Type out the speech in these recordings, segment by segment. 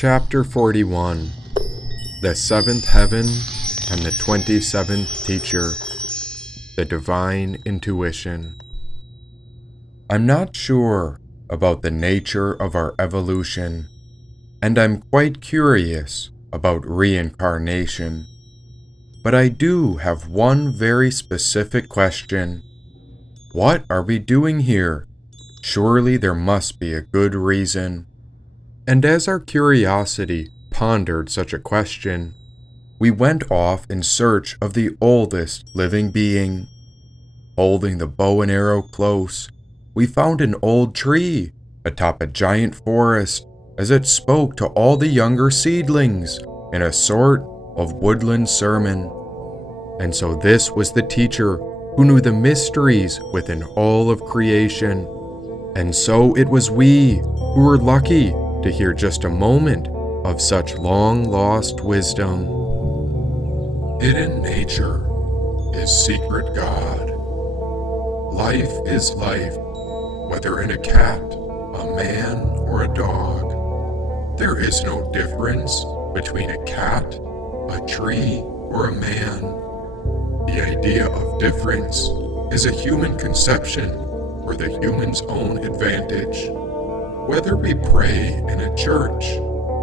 Chapter 41 The Seventh Heaven and the 27th Teacher, the Divine Intuition. I'm not sure about the nature of our evolution, and I'm quite curious about reincarnation. But I do have one very specific question. What are we doing here? Surely there must be a good reason. And as our curiosity pondered such a question, we went off in search of the oldest living being. Holding the bow and arrow close, we found an old tree atop a giant forest as it spoke to all the younger seedlings in a sort of woodland sermon. And so this was the teacher who knew the mysteries within all of creation. And so it was we who were lucky to hear just a moment of such long-lost wisdom. Hidden nature is secret God. Life is life, whether in a cat, a man, or a dog. There is no difference between a cat, a tree, or a man. The idea of difference is a human conception for the human's own advantage. Whether we pray in a church,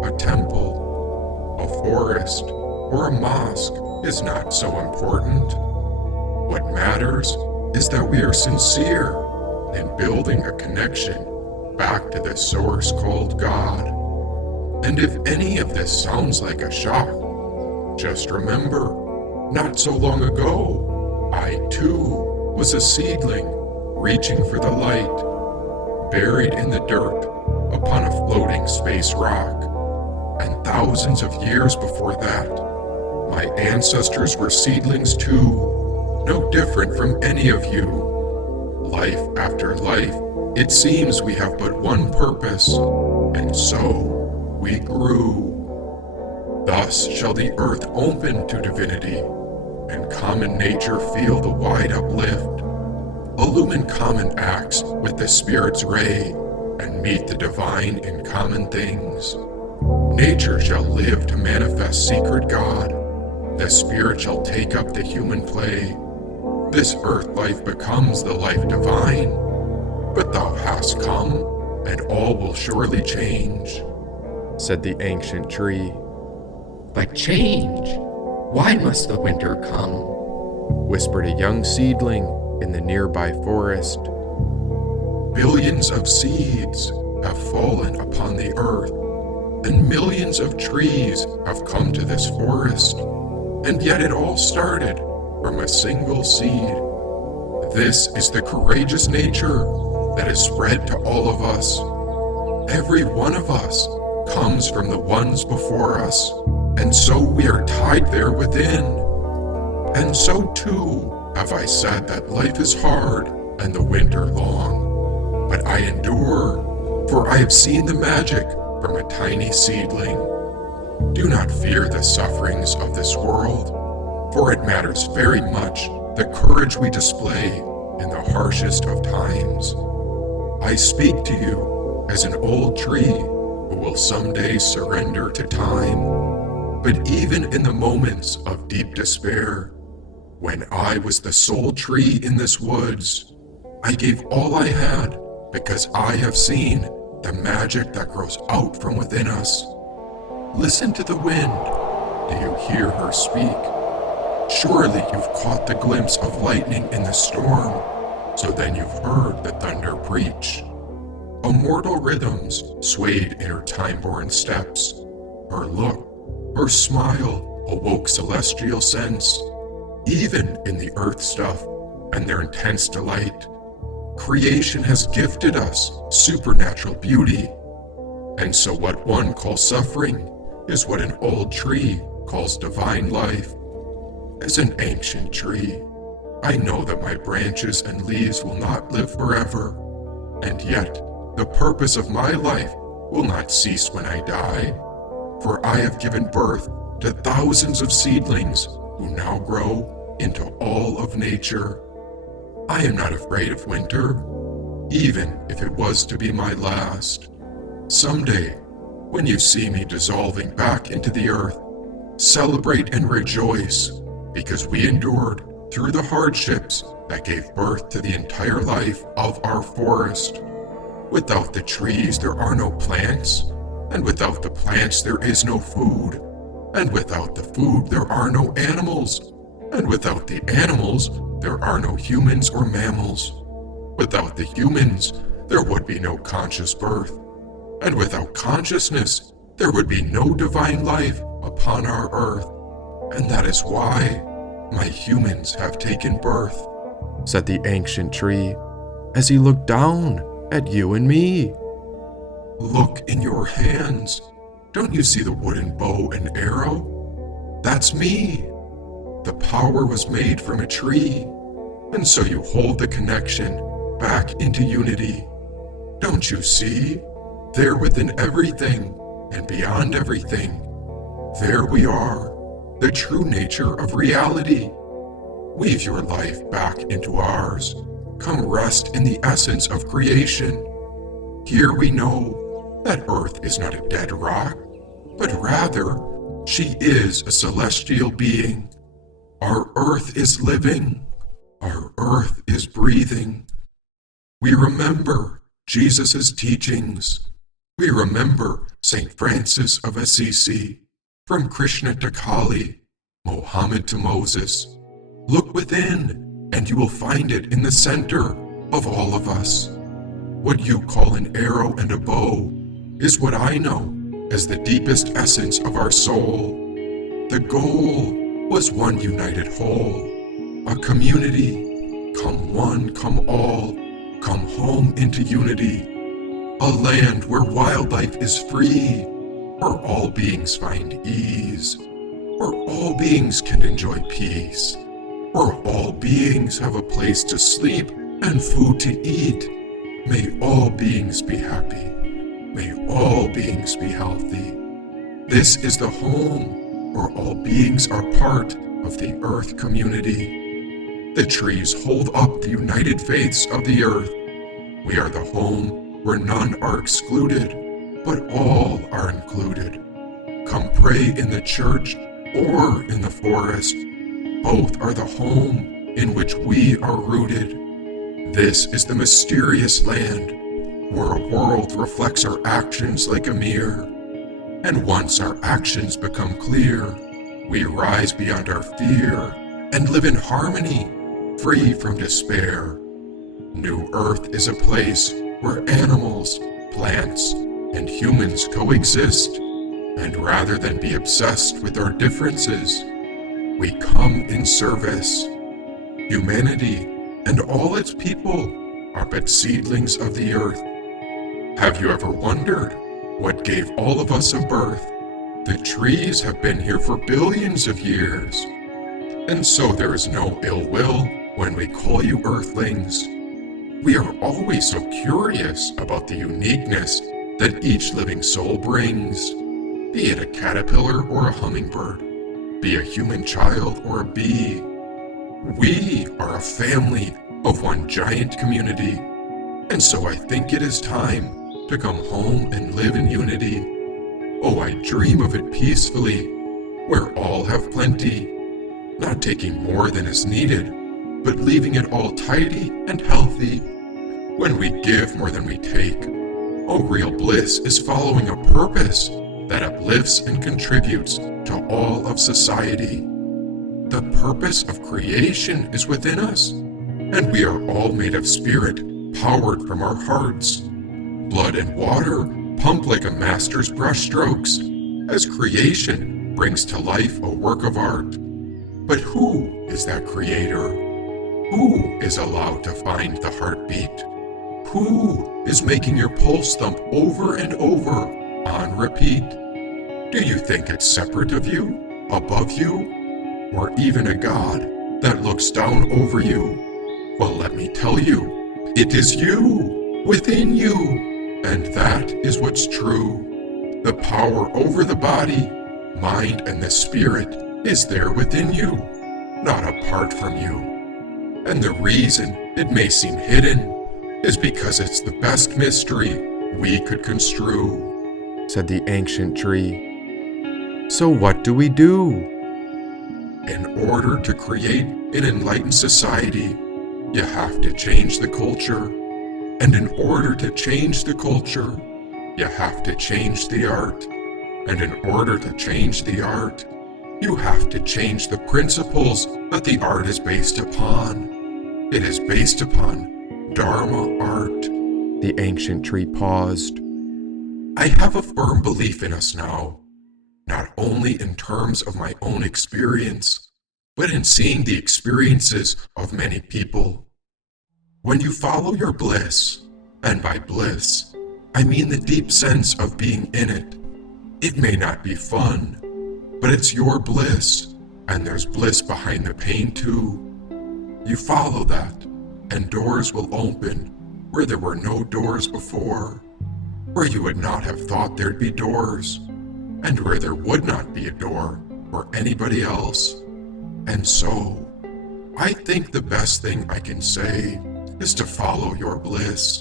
a temple, a forest, or a mosque is not so important. What matters is that we are sincere in building a connection back to the source called God. And if any of this sounds like a shock, just remember, not so long ago, I too was a seedling reaching for the light, buried in the dirt upon a floating space rock. And thousands of years before that, my ancestors were seedlings too, no different from any of you. Life after life, it seems we have but one purpose, and so we grew. Thus shall the earth open to divinity, and common nature feel the wide uplift. Illumine common acts with the Spirit's ray, and meet the divine in common things. Nature shall live to manifest secret God. The Spirit shall take up the human play. This earth life becomes the life divine. But thou hast come, and all will surely change, said the ancient tree. But change? Why must the winter come? Whispered a young seedling in the nearby forest. Billions of seeds have fallen upon the earth, and millions of trees have come to this forest, and yet it all started from a single seed. This is the courageous nature that is spread to all of us. Every one of us comes from the ones before us, and so we are tied there within. And so too have I said that life is hard and the winter long. But I endure, for I have seen the magic from a tiny seedling. Do not fear the sufferings of this world, for it matters very much the courage we display in the harshest of times. I speak to you as an old tree who will someday surrender to time. But even in the moments of deep despair, when I was the sole tree in this woods, I gave all I had because I have seen the magic that grows out from within us. Listen to the wind. Do you hear her speak? Surely you've caught the glimpse of lightning in the storm, so then you've heard the thunder preach. Immortal rhythms swayed in her time-born steps. Her look, her smile awoke celestial sense. Even in the earth stuff and their intense delight, creation has gifted us supernatural beauty. And so what one calls suffering is what an old tree calls divine life. As an ancient tree, I know that my branches and leaves will not live forever, and yet the purpose of my life will not cease when I die, for I have given birth to thousands of seedlings who now grow into all of nature. I am not afraid of winter, even if it was to be my last. Someday, When you see me dissolving back into the earth, celebrate and rejoice, because we endured through the hardships that gave birth to the entire life of our forest. Without the trees, there are no plants, and without the plants, there is no food, and without the food, there are no animals, and without the animals, there are no humans or mammals. Without the humans, there would be no conscious birth, and without consciousness, there would be no divine life upon our earth. And that is why my humans have taken birth, said the ancient tree as he looked down at you and me. Look in your hands. Don't you see the wooden bow and arrow? That's me. The power was made from a tree, and so you hold the connection back into unity. Don't you see? There within everything and beyond everything, there we are, the true nature of reality. Weave your life back into ours. Come rest in the essence of creation. Here we know that Earth is not a dead rock, but rather she is a celestial being. Our Earth is living. Our Earth is breathing. We remember Jesus' teachings. We remember St. Francis of Assisi, from Krishna to Kali, Mohammed to Moses. Look within, and you will find it in the center of all of us. What you call an arrow and a bow is what I know as the deepest essence of our soul. The goal was one united whole, a community. Come one, come all, come home into unity. A land where wildlife is free, where all beings find ease, where all beings can enjoy peace, where all beings have a place to sleep and food to eat. May all beings be happy. May all beings be healthy. This is the home where all beings are part of the earth community. The trees hold up the united faiths of the earth. We are the home where none are excluded, but all are included. Come pray in the church or in the forest. Both are the home in which we are rooted. This is the mysterious land where a world reflects our actions like a mirror. And once our actions become clear, we rise beyond our fear and live in harmony, free from despair. New Earth is a place where animals, plants, and humans coexist, and rather than be obsessed with our differences, we come in service. Humanity and all its people are but seedlings of the earth. Have you ever wondered what gave all of us a birth? The trees have been here for billions of years, and so there is no ill will when we call you earthlings. We are always so curious about the uniqueness that each living soul brings, be it a caterpillar or a hummingbird, be a human child or a bee. We are a family of one giant community, and so I think it is time to come home and live in unity. Oh, I dream of it peacefully, where all have plenty, not taking more than is needed, but leaving it all tidy and healthy. When we give more than we take, oh, real bliss is following a purpose that uplifts and contributes to all of society. The purpose of creation is within us, and we are all made of spirit, powered from our hearts. Blood and water pump like a master's brushstrokes, as creation brings to life a work of art. But who is that creator? Who is allowed to find the heartbeat? Who is making your pulse thump over and over on repeat? Do you think it's separate of you, above you, or even a God that looks down over you? Well, let me tell you, it is you, within you, and that is what's true. The power over the body, mind, and the spirit is there within you, not apart from you. And the reason it may seem hidden is because it's the best mystery we could construe. said the ancient tree. So what do we do? In order to create an enlightened society, you have to change the culture. And in order to change the culture, you have to change the art. And in order to change the art, you have to change the principles that the art is based upon. It is based upon Dharma art. The ancient tree paused. I have a firm belief in us now, not only in terms of my own experience, but in seeing the experiences of many people. When you follow your bliss, and by bliss, I mean the deep sense of being in it, it may not be fun, but it's your bliss, and there's bliss behind the pain too. You follow that, and doors will open where there were no doors before, where you would not have thought there'd be doors, and where there would not be a door for anybody else. And so, I think the best thing I can say is to follow your bliss.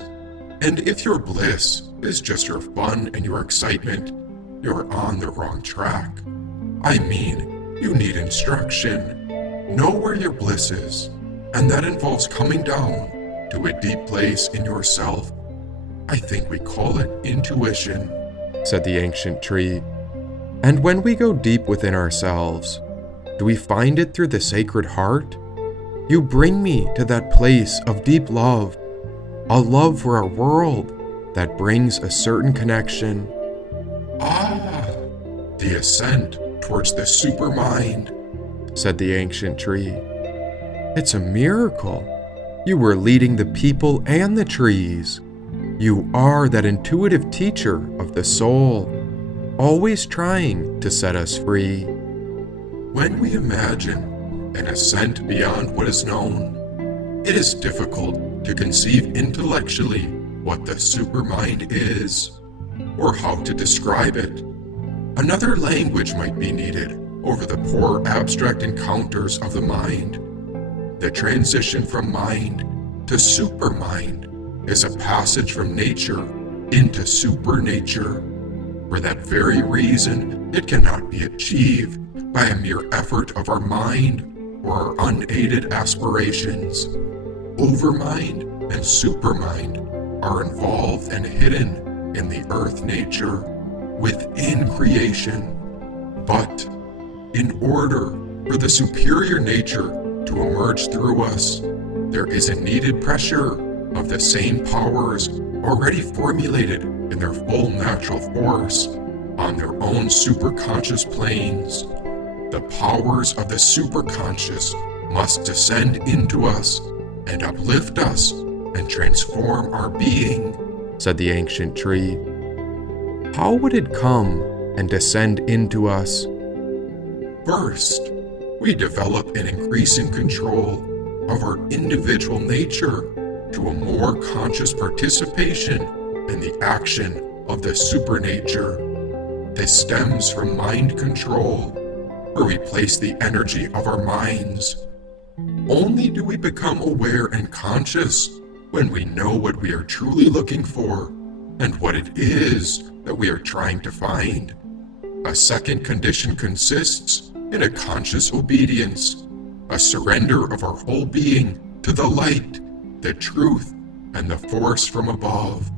And if your bliss is just your fun and your excitement, you're on the wrong track. I mean, you need instruction. Know where your bliss is, and that involves coming down to a deep place in yourself. I think we call it intuition, said the ancient tree. And when we go deep within ourselves, do we find it through the Sacred Heart? You bring me to that place of deep love, a love for our world that brings a certain connection. Ah, the ascent towards the supermind, said the ancient tree. It's a miracle. You were leading the people and the trees. You are that intuitive teacher of the soul, always trying to set us free. When we imagine an ascent beyond what is known, it is difficult to conceive intellectually what the supermind is, or how to describe it. Another language might be needed over the poor abstract encounters of the mind. The transition from mind to supermind is a passage from nature into supernature. For that very reason, it cannot be achieved by a mere effort of our mind or our unaided aspirations. Overmind and supermind are involved and hidden in the earth nature, within creation. But in order for the superior nature to emerge through us, there is a needed pressure of the same powers already formulated in their full natural force on their own superconscious planes. The powers of the superconscious must descend into us and uplift us and transform our being, said the ancient tree. How would it come and descend into us? First, we develop an increasing control of our individual nature to a more conscious participation in the action of the supernature. This stems from mind control, where we place the energy of our minds. Only do we become aware and conscious when we know what we are truly looking for and what it is that we are trying to find. A second condition consists in a conscious obedience, a surrender of our whole being to the light, the truth, and the force from above.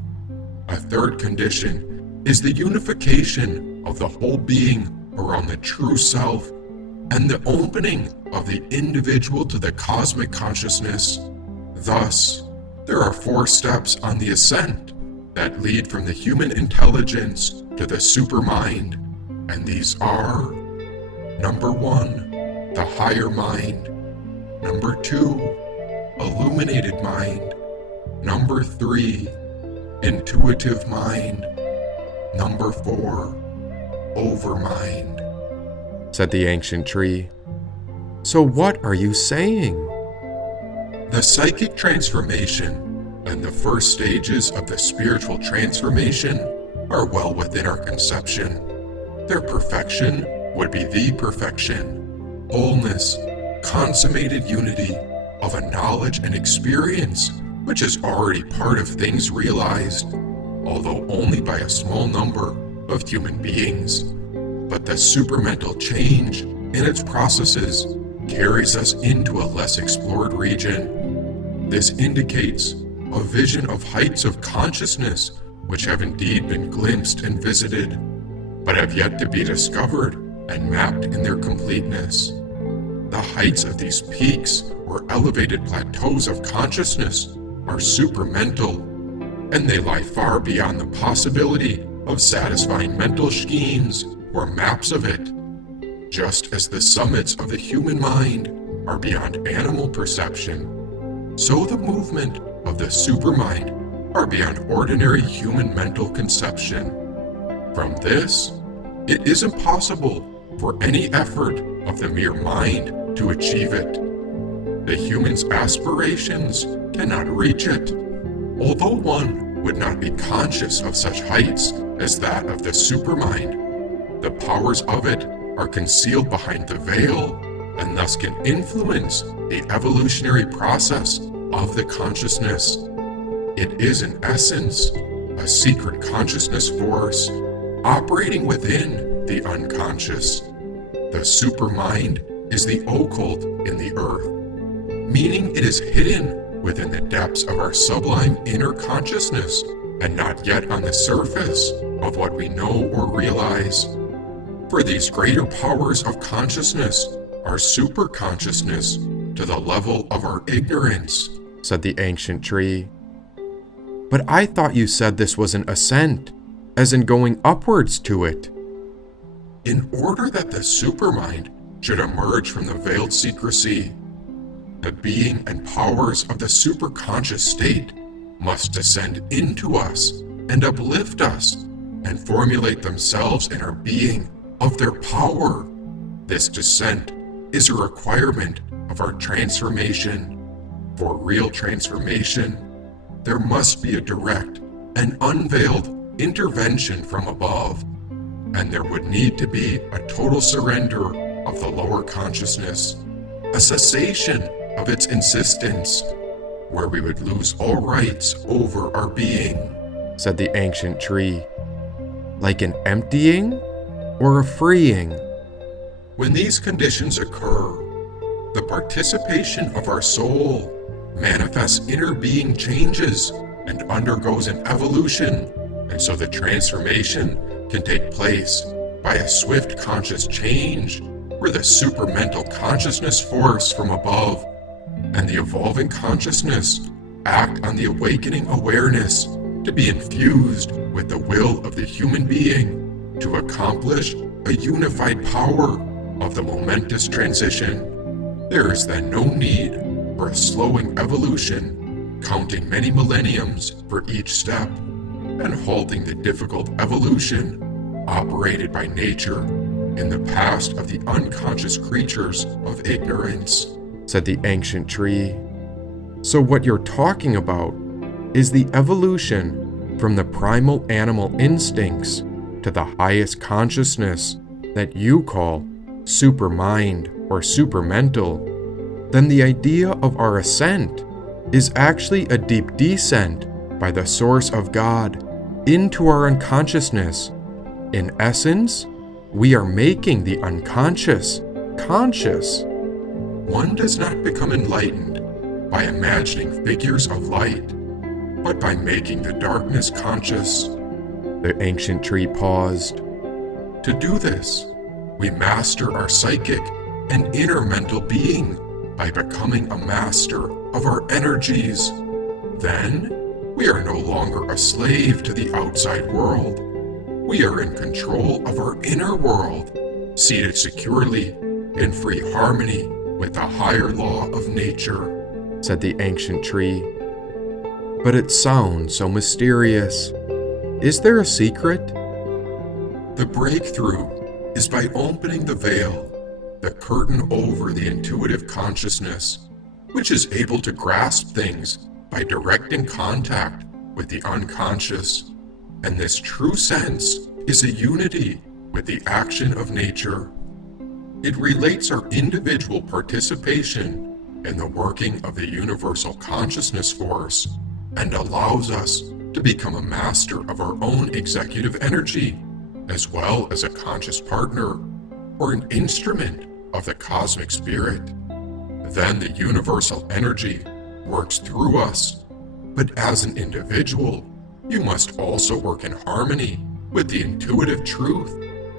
A third condition is the unification of the whole being around the true self and the opening of the individual to the cosmic consciousness. Thus, there are 4 steps on the ascent that lead from the human intelligence to the supermind, and these are: number 1, the higher mind; number 2, illuminated mind; number 3, intuitive mind; number 4, overmind, said the ancient tree. So what are you saying? The psychic transformation and the first stages of the spiritual transformation are well within our conception. Their perfection would be the perfection, wholeness, consummated unity of a knowledge and experience which is already part of things realized, although only by a small number of human beings. But the supermental change in its processes carries us into a less explored region. This indicates a vision of heights of consciousness which have indeed been glimpsed and visited, but have yet to be discovered and mapped in their completeness. The heights of these peaks or elevated plateaus of consciousness are supermental, and they lie far beyond the possibility of satisfying mental schemes or maps of it. Just as the summits of the human mind are beyond animal perception, so the movement of the supermind are beyond ordinary human mental conception. From this, it is impossible for any effort of the mere mind to achieve it. The human's aspirations cannot reach it. Although one would not be conscious of such heights as that of the supermind, the powers of it are concealed behind the veil and thus can influence the evolutionary process of the consciousness. It is in essence a secret consciousness force operating within the unconscious. The supermind is the occult in the earth, meaning it is hidden within the depths of our sublime inner consciousness and not yet on the surface of what we know or realize. For these greater powers of consciousness are superconsciousness to the level of our ignorance, said the ancient tree. But I thought you said this was an ascent, as in going upwards to it. In order that the supermind should emerge from the veiled secrecy, the being and powers of the superconscious state must descend into us and uplift us and formulate themselves in our being of their power. This descent is a requirement of our transformation. For real transformation, there must be a direct and unveiled intervention from above, and there would need to be a total surrender of the lower consciousness, a cessation of its insistence, where we would lose all rights over our being, said the ancient tree. Like an emptying or a freeing? When these conditions occur, the participation of our soul manifests inner being changes and undergoes an evolution, and so the transformation can take place by a swift conscious change where the supermental consciousness force from above and the evolving consciousness act on the awakening awareness to be infused with the will of the human being to accomplish a unified power of the momentous transition. There is then no need for a slowing evolution, counting many millenniums for each step, and halting the difficult evolution operated by nature in the past of the unconscious creatures of ignorance, said the ancient tree. So what you're talking about is the evolution from the primal animal instincts to the highest consciousness that you call supermind or supermental. Then the idea of our ascent is actually a deep descent by the source of God into our unconsciousness. In essence, we are making the unconscious conscious. One does not become enlightened by imagining figures of light, but by making the darkness conscious. The ancient tree paused. To do this, we master our psychic and inner mental being by becoming a master of our energies. Then, we are no longer a slave to the outside world. We are in control of our inner world, seated securely in free harmony with the higher law of nature, said the ancient tree. But it sounds so mysterious. Is there a secret? The breakthrough is by opening the veil, the curtain over the intuitive consciousness, which is able to grasp things by directing contact with the unconscious. And this true sense is a unity with the action of nature. It relates our individual participation in the working of the universal consciousness force and allows us to become a master of our own executive energy as well as a conscious partner or an instrument of the cosmic spirit. Then the universal energy works through us. But as an individual, you must also work in harmony with the intuitive truth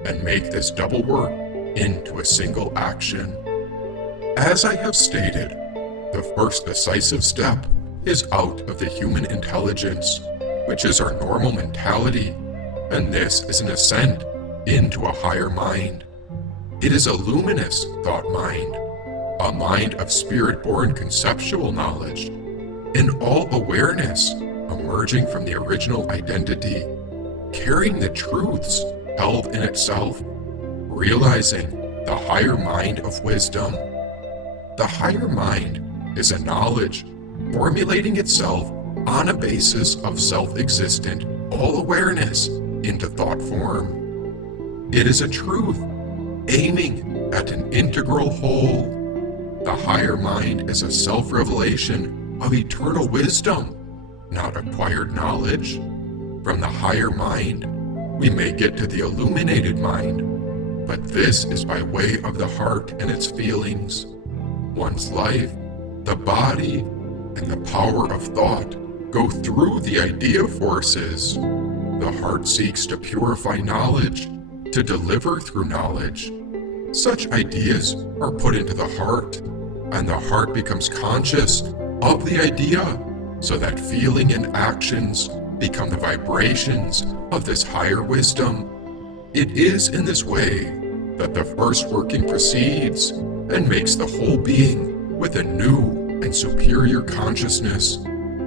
and make this double work into a single action. As I have stated, the first decisive step is out of the human intelligence, which is our normal mentality, and this is an ascent into a higher mind. It is a luminous thought mind, a mind of spirit-born conceptual knowledge, in all awareness emerging from the original identity, carrying the truths held in itself, realizing the higher mind of wisdom. The higher mind is a knowledge formulating itself on a basis of self-existent all-awareness into thought form. It is a truth aiming at an integral whole. The higher mind is a self-revelation of eternal wisdom, not acquired knowledge. From the higher mind, we may get to the illuminated mind, but this is by way of the heart and its feelings. One's life, the body, and the power of thought go through the idea forces. The heart seeks to purify knowledge, to deliver through knowledge. Such ideas are put into the heart, and the heart becomes conscious of the idea, so that feeling and actions become the vibrations of this higher wisdom. It is in this way that the first working proceeds and makes the whole being with a new and superior consciousness,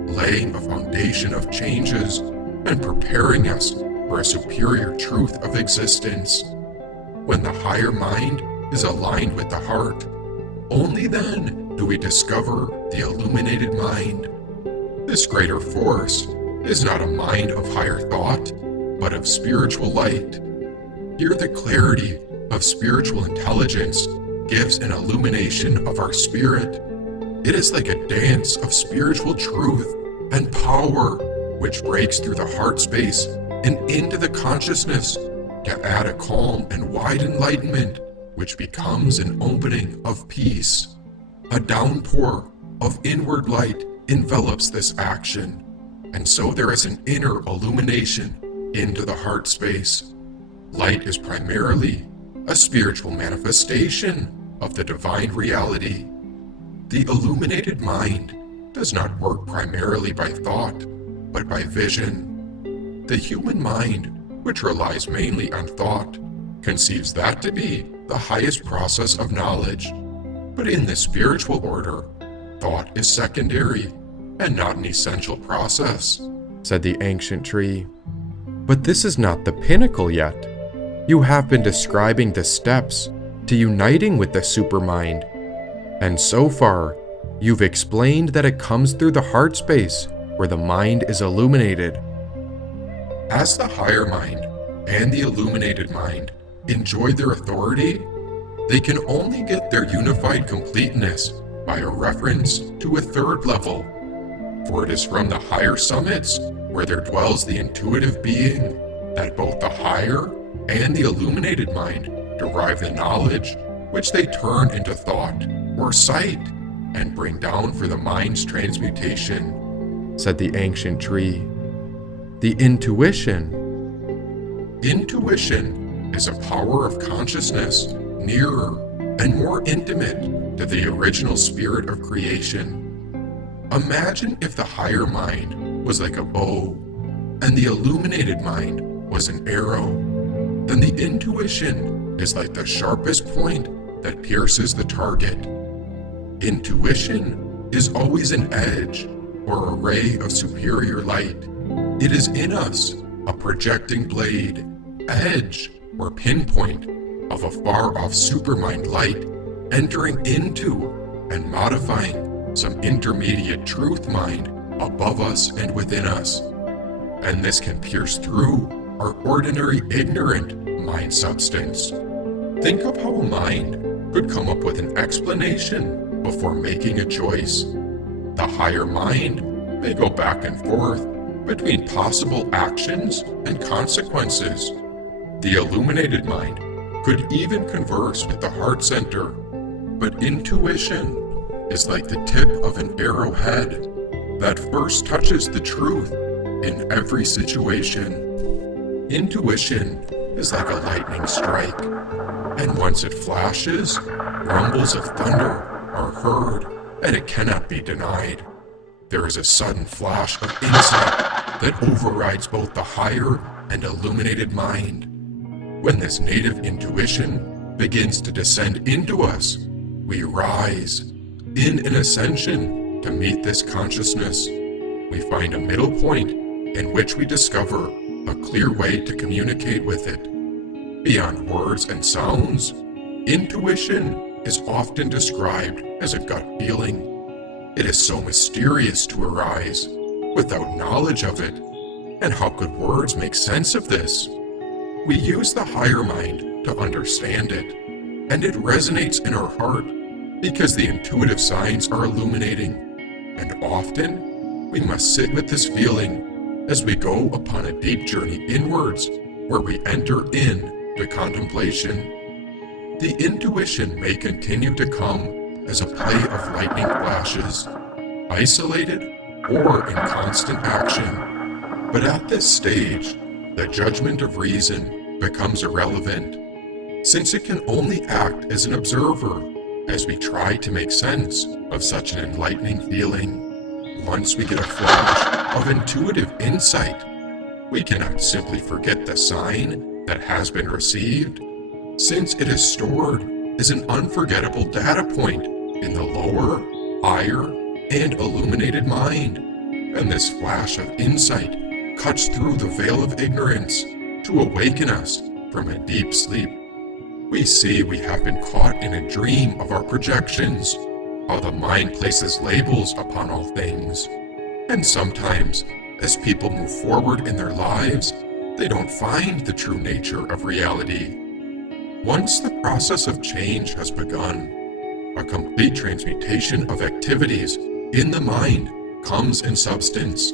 laying a foundation of changes and preparing us for a superior truth of existence. When the higher mind is aligned with the heart, only then do we discover the illuminated mind. This greater force is not a mind of higher thought, but of spiritual light. Here the clarity of spiritual intelligence gives an illumination of our spirit. It is like a dance of spiritual truth and power, which breaks through the heart space and into the consciousness to add a calm and wide enlightenment, which becomes an opening of peace. A downpour of inward light envelops this action, and so there is an inner illumination into the heart space. Light is primarily a spiritual manifestation of the divine reality. The illuminated mind does not work primarily by thought, but by vision. The human mind, which relies mainly on thought, conceives that to be the highest process of knowledge. But in the spiritual order, thought is secondary and not an essential process, said the ancient tree. But this is not the pinnacle yet. You have been describing the steps to uniting with the supermind, and so far, you've explained that it comes through the heart space where the mind is illuminated. As the higher mind and the illuminated mind enjoy their authority, they can only get their unified completeness by a reference to a third level. For it is from the higher summits, where there dwells the intuitive being, that both the higher and the illuminated mind derive the knowledge which they turn into thought or sight and bring down for the mind's transmutation, said the ancient tree. The intuition. Intuition is a power of consciousness nearer and more intimate to the original spirit of creation. Imagine if the higher mind was like a bow and the illuminated mind was an arrow. Then the intuition is like the sharpest point that pierces the target. Intuition is always an edge or a ray of superior light. It is in us, a projecting blade, edge, or pinpoint of a far-off supermind light entering into and modifying some intermediate truth mind above us and within us. And this can pierce through our ordinary ignorant mind substance. Think of how a mind could come up with an explanation before making a choice. The higher mind may go back and forth between possible actions and consequences. The illuminated mind could even converse with the heart center, but intuition is like the tip of an arrowhead that first touches the truth in every situation. Intuition is like a lightning strike, and once it flashes, rumbles of thunder are heard, and it cannot be denied. There is a sudden flash of insight that overrides both the higher and illuminated mind. When this native intuition begins to descend into us, we rise in an ascension to meet this consciousness. We find a middle point in which we discover a clear way to communicate with it. Beyond words and sounds, intuition is often described as a gut feeling. It is so mysterious to arise without knowledge of it, and how could words make sense of this? We use the higher mind to understand it, and it resonates in our heart because the intuitive signs are illuminating, and often we must sit with this feeling as we go upon a deep journey inwards where we enter into contemplation. The intuition may continue to come as a play of lightning flashes, isolated or in constant action, but at this stage, the judgment of reason becomes irrelevant, since it can only act as an observer as we try to make sense of such an enlightening feeling. Once we get a flash of intuitive insight, we cannot simply forget the sign that has been received, since it is stored as an unforgettable data point in the lower, higher, and illuminated mind, and this flash of insight cuts through the veil of ignorance to awaken us from a deep sleep. We see we have been caught in a dream of our projections, how the mind places labels upon all things, and sometimes, as people move forward in their lives, they don't find the true nature of reality. Once the process of change has begun, a complete transmutation of activities in the mind comes in substance.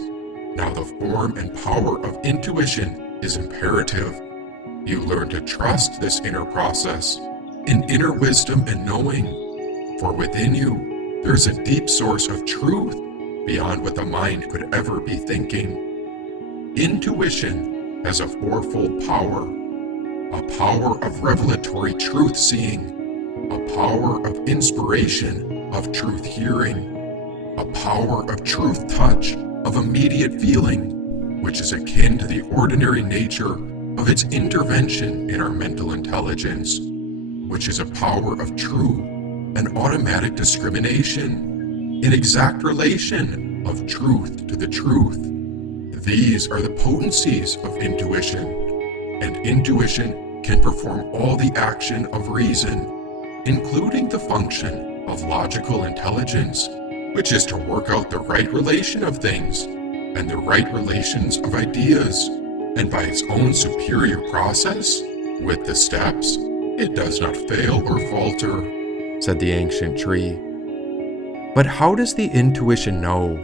Now the form and power of intuition is imperative. You learn to trust this inner process, in inner wisdom and knowing, for within you there's a deep source of truth beyond what the mind could ever be thinking. Intuition has a fourfold power: a power of revelatory truth-seeing, a power of inspiration of truth-hearing, a power of truth-touch, of immediate feeling, which is akin to the ordinary nature of its intervention in our mental intelligence, which is a power of true and automatic discrimination, in exact relation of truth to the truth. These are the potencies of intuition, and intuition can perform all the action of reason, including the function of logical intelligence, which is to work out the right relation of things and the right relations of ideas, and by its own superior process, with the steps, it does not fail or falter, said the ancient tree. But how does the intuition know?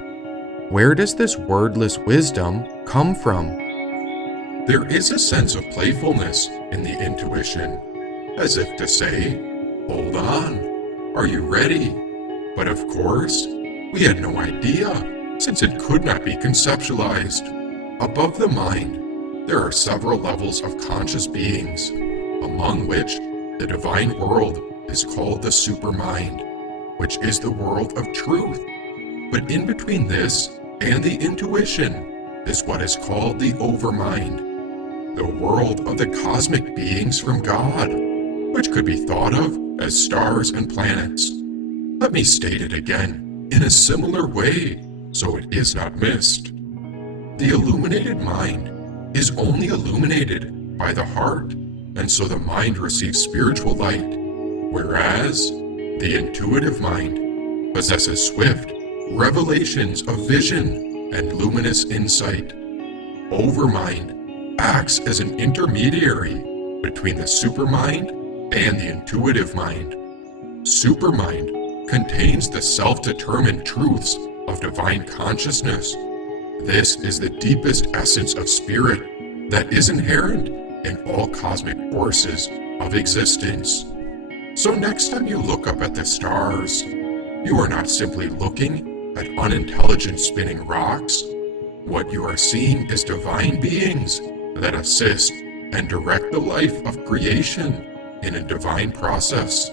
Where does this wordless wisdom come from? There is a sense of playfulness in the intuition, as if to say, "Hold on, are you ready?" But of course, we had no idea, since it could not be conceptualized. Above the mind, there are several levels of conscious beings, among which the divine world is called the supermind, which is the world of truth. But in between this and the intuition is what is called the overmind, the world of the cosmic beings from God, which could be thought of as stars and planets. Let me state it again in a similar way so it is not missed. The illuminated mind is only illuminated by the heart, and so the mind receives spiritual light, whereas the intuitive mind possesses swift revelations of vision and luminous insight. Overmind acts as an intermediary between the supermind and the intuitive mind. Supermind contains the self-determined truths of divine consciousness. This is the deepest essence of spirit that is inherent in all cosmic forces of existence. So next time you look up at the stars, you are not simply looking at unintelligent spinning rocks. What you are seeing is divine beings that assist and direct the life of creation in a divine process.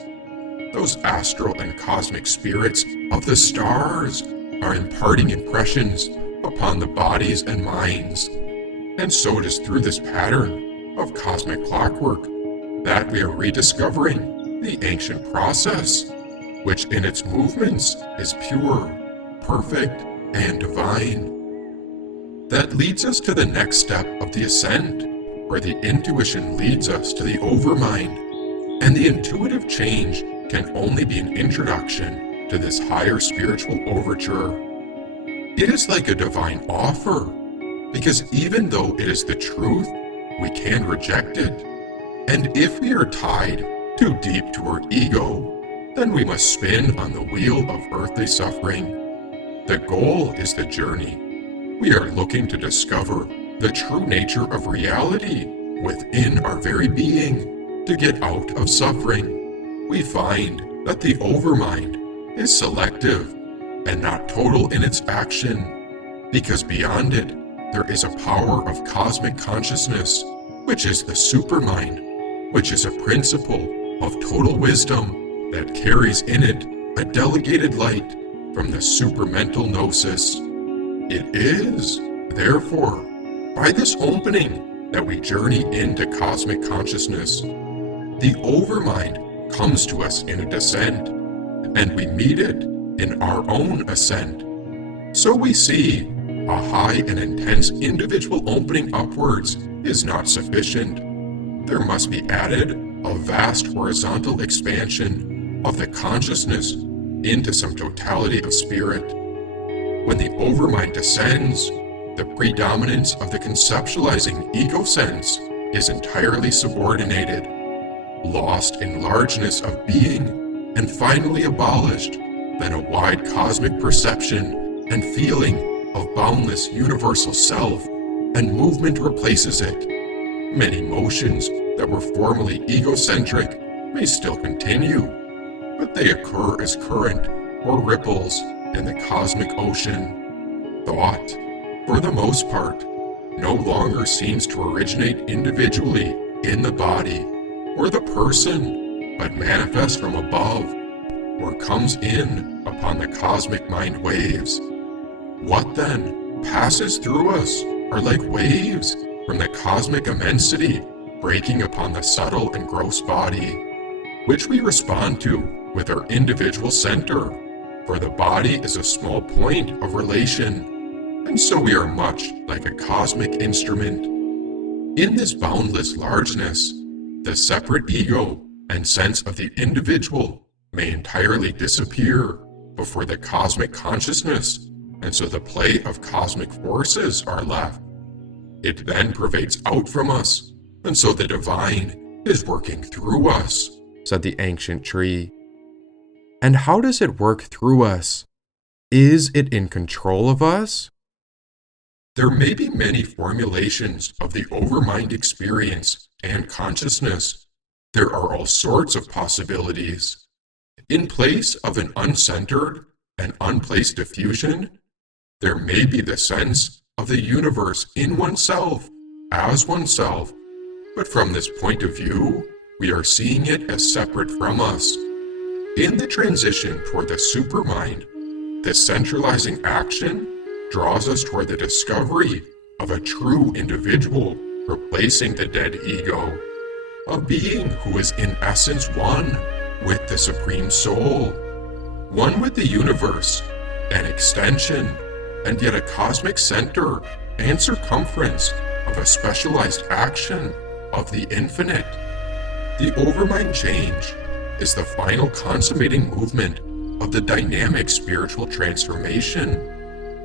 Those astral and cosmic spirits of the stars are imparting impressions upon the bodies and minds. And so it is through this pattern of cosmic clockwork that we are rediscovering the ancient process, which in its movements is pure, perfect, and divine. That leads us to the next step of the ascent, where the intuition leads us to the overmind, and the intuitive change can only be an introduction to this higher spiritual overture. It is like a divine offer, because even though it is the truth, we can reject it. And if we are tied too deep to our ego, then we must spin on the wheel of earthly suffering. The goal is the journey. We are looking to discover the true nature of reality within our very being, to get out of suffering. We find that the overmind is selective and not total in its action, because beyond it there is a power of cosmic consciousness, which is the supermind, which is a principle of total wisdom that carries in it a delegated light from the supermental gnosis. It is, therefore, by this opening that we journey into cosmic consciousness. The overmind comes to us in a descent, and we meet it in our own ascent. So we see a high and intense individual opening upwards is not sufficient. There must be added a vast horizontal expansion of the consciousness into some totality of spirit. When the overmind descends, the predominance of the conceptualizing ego sense is entirely subordinated, lost in largeness of being, and finally abolished. Then a wide cosmic perception and feeling of boundless universal self and movement replaces it. Many motions that were formerly egocentric may still continue, but they occur as current or ripples in the cosmic ocean. Thought, for the most part, no longer seems to originate individually in the body or the person, but manifests from above, or comes in upon the cosmic mind waves. What then passes through us are like waves from the cosmic immensity breaking upon the subtle and gross body, which we respond to with our individual center, for the body is a small point of relation, and so we are much like a cosmic instrument. In this boundless largeness, the separate ego and sense of the individual may entirely disappear before the cosmic consciousness, and so the play of cosmic forces are left. It then pervades out from us, and so the divine is working through us, said the ancient tree. And how does it work through us? Is it in control of us? There may be many formulations of the overmind experience and consciousness. There are all sorts of possibilities. In place of an uncentered and unplaced diffusion, there may be the sense of the universe in oneself, as oneself, but from this point of view, we are seeing it as separate from us. In the transition toward the supermind, the centralizing action draws us toward the discovery of a true individual replacing the dead ego, a being who is in essence one with the Supreme Soul, one with the universe, an extension, and yet a cosmic center and circumference of a specialized action of the infinite. The overmind change is the final consummating movement of the dynamic spiritual transformation.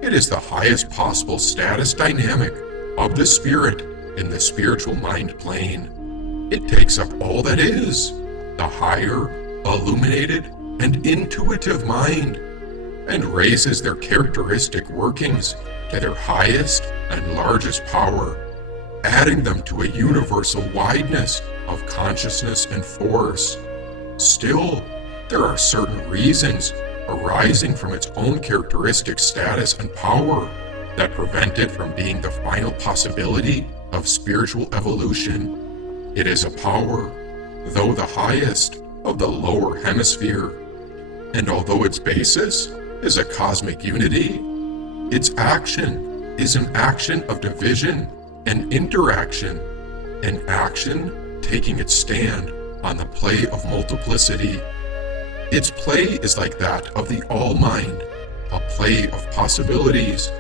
It is the highest possible status dynamic of the spirit in the spiritual mind plane. It takes up all that is, the higher, illuminated, and intuitive mind, and raises their characteristic workings to their highest and largest power. adding them to a universal wideness of consciousness and force. Still, there are certain reasons arising from its own characteristic status and power that prevent it from being the final possibility of spiritual evolution. It is a power, though the highest, of the lower hemisphere, and although its basis is a cosmic unity, its action is an action of division and interaction, an action taking its stand on the play of multiplicity. Its play is like that of the all-mind, a play of possibilities.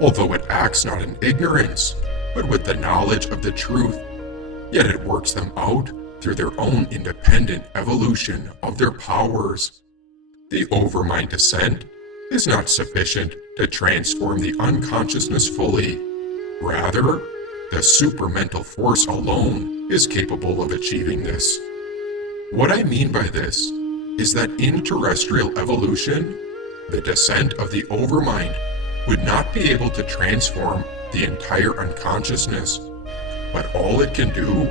Although it acts not in ignorance, but with the knowledge of the truth, yet it works them out through their own independent evolution of their powers. The overmind descent is not sufficient to transform the unconsciousness fully. Rather, the supramental force alone is capable of achieving this. What I mean by this is that in terrestrial evolution, the descent of the overmind would not be able to transform the entire unconsciousness, but all it can do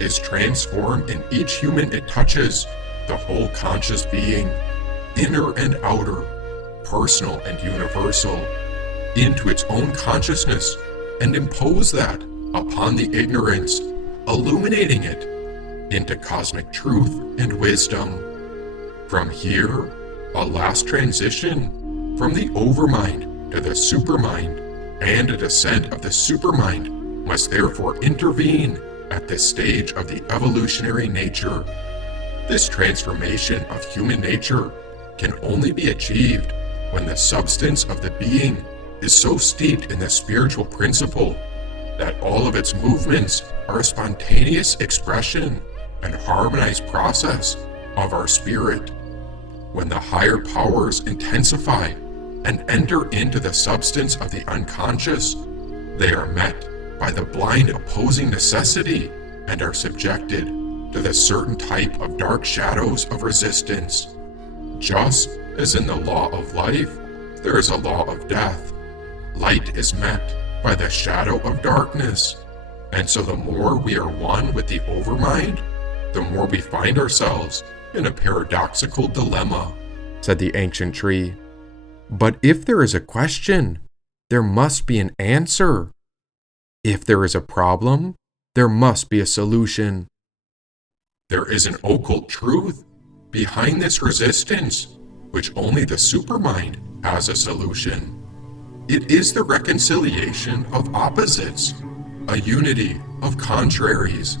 is transform in each human it touches the whole conscious being, inner and outer, personal and universal, into its own consciousness and impose that upon the ignorance, illuminating it into cosmic truth and wisdom. From here, a last transition from the overmind to the supermind, and a descent of the supermind must therefore intervene at this stage of the evolutionary nature. This transformation of human nature can only be achieved when the substance of the being is so steeped in the spiritual principle that all of its movements are a spontaneous expression and harmonized process of our spirit. When the higher powers intensify and enter into the substance of the unconscious, they are met by the blind opposing necessity and are subjected to the certain type of dark shadows of resistance. Just as in the law of life, there is a law of death. Light is met by the shadow of darkness, and so the more we are one with the overmind, the more we find ourselves in a paradoxical dilemma, said the ancient tree. But if there is a question, there must be an answer. If there is a problem, there must be a solution. There is an occult truth behind this resistance, which only the supermind has a solution. It is the reconciliation of opposites, a unity of contraries,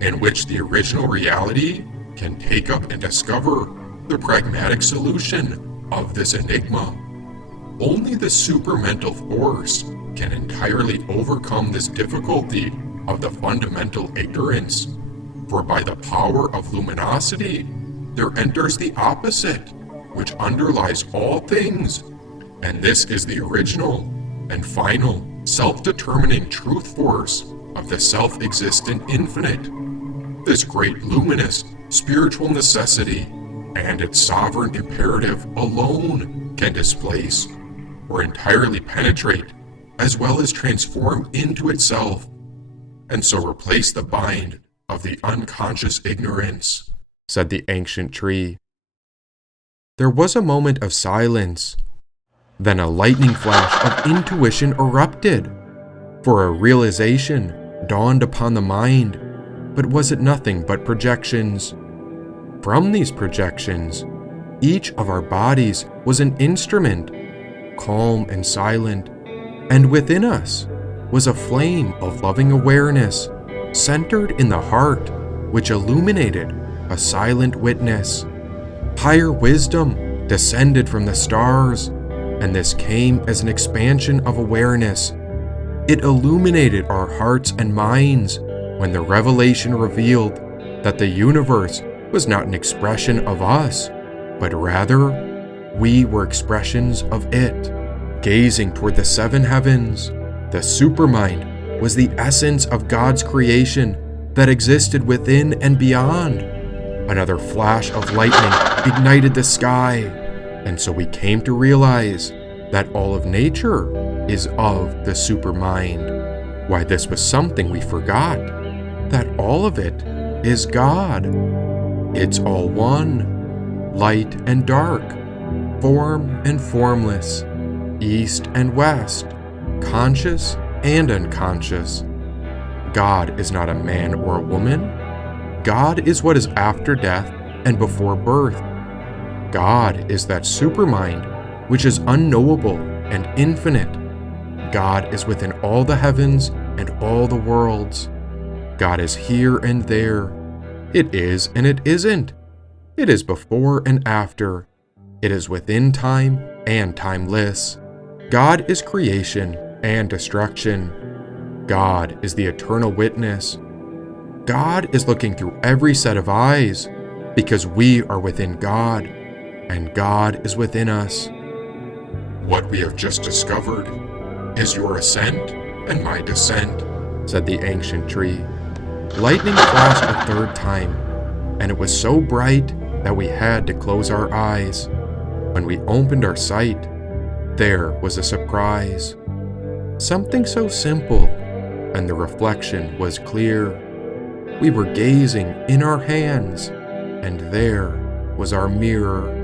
in which the original reality can take up and discover the pragmatic solution of this enigma. Only the supramental force can entirely overcome this difficulty of the fundamental ignorance, for by the power of luminosity, there enters the opposite, which underlies all things, and this is the original and final self-determining truth force of the self-existent infinite. This great luminous spiritual necessity and its sovereign imperative alone can displace or entirely penetrate, as well as transform into itself, and so replace the bind of the unconscious ignorance, said the ancient tree. There was a moment of silence. Then a lightning flash of intuition erupted, for a realization dawned upon the mind, but was it nothing but projections? From these projections, each of our bodies was an instrument, calm and silent, and within us was a flame of loving awareness, centered in the heart, which illuminated a silent witness. Higher wisdom descended from the stars, and this came as an expansion of awareness. It illuminated our hearts and minds when the revelation revealed that the universe was not an expression of us, but rather, we were expressions of it. Gazing toward the seven heavens, the supermind was the essence of God's creation that existed within and beyond. Another flash of lightning ignited the sky, and so we came to realize that all of nature is of the supermind. Why, this was something we forgot, that all of it is God. It's all one, light and dark, form and formless, east and west, conscious and unconscious. God is not a man or a woman. God is what is after death and before birth. God is that supermind which is unknowable and infinite. God is within all the heavens and all the worlds. God is here and there. It is and it isn't. It is before and after. It is within time and timeless. God is creation and destruction. God is the eternal witness. God is looking through every set of eyes, because we are within God, and God is within us. What we have just discovered is your ascent and my descent, said the ancient tree. Lightning flashed a third time, and it was so bright that we had to close our eyes. When we opened our sight, there was a surprise. Something so simple, and the reflection was clear. We were gazing in our hands, and there was our mirror.